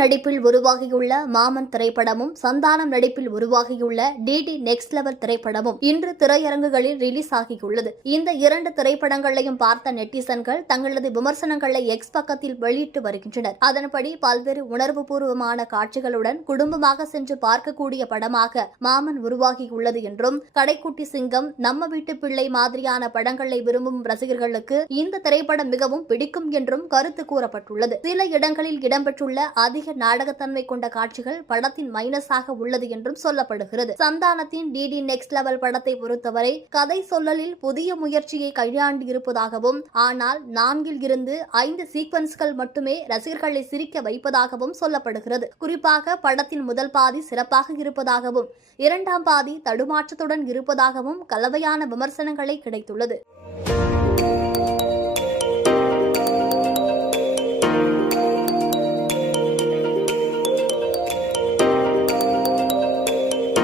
நடிப்பில் உருவாகியுள்ள மாமன் திரைப்படமும் சந்தானம் நடிப்பில் உருவாகியுள்ள டிடி நெக்ஸ்ட் லெவல் திரைப்படமும் இன்று திரையரங்குகளில் ரிலீஸ் ஆகியுள்ளது. இந்த இரண்டு திரைப்படங்களையும் பார்த்த நெட்டிசன்கள் தங்களது விமர்சனங்களை எக்ஸ் பக்கத்தில் வெளியிட்டு வருகின்றனர். அதன்படி பல்வேறு உணர்வுபூர்வமான காட்சிகளுடன் குடும்பமாக சென்று பார்க்கக்கூடிய படமாக மாமன் உருவாகியுள்ளது என்றும், கடைக்குட்டி சிங்கம், நம்ம வீட்டு பிள்ளை மாதிரியான படங்களை விரும்பும் ரசிகர்களுக்கு இந்த திரைப்படம் மிகவும் பிடிக்கும் என்றும் கருத்து கூறப்பட்டுள்ளது. சில இடங்களில் இடம்பெற்றுள்ள அதிக நாடகத்தன்மை கொண்ட காட்சிகள் படத்தின் மைனஸாக உள்ளது என்றும் சொல்லப்படுகிறது. சந்தானத்தின் டிடி நெக்ஸ்ட் லெவல் படத்தை பொறுத்தவரை கதை சொல்லலில் புதிய முயற்சியை கையாண்டு இருப்பதாகவும், ஆனால் 4 இருந்து 5 சீக்வன்ஸ்கள் மட்டுமே ரசிகர்களை சிரிக்க வைப்பதாகவும் சொல்லப்படுகிறது. குறிப்பாக படத்தின் முதல் பாதி சிறப்பாக இருப்பதாகவும், இரண்டாம் பாதி தடுமாற்றத்துடன் இருப்பதாகவும் கலவையான விமர்சனங்களை கிடைத்துள்ளது.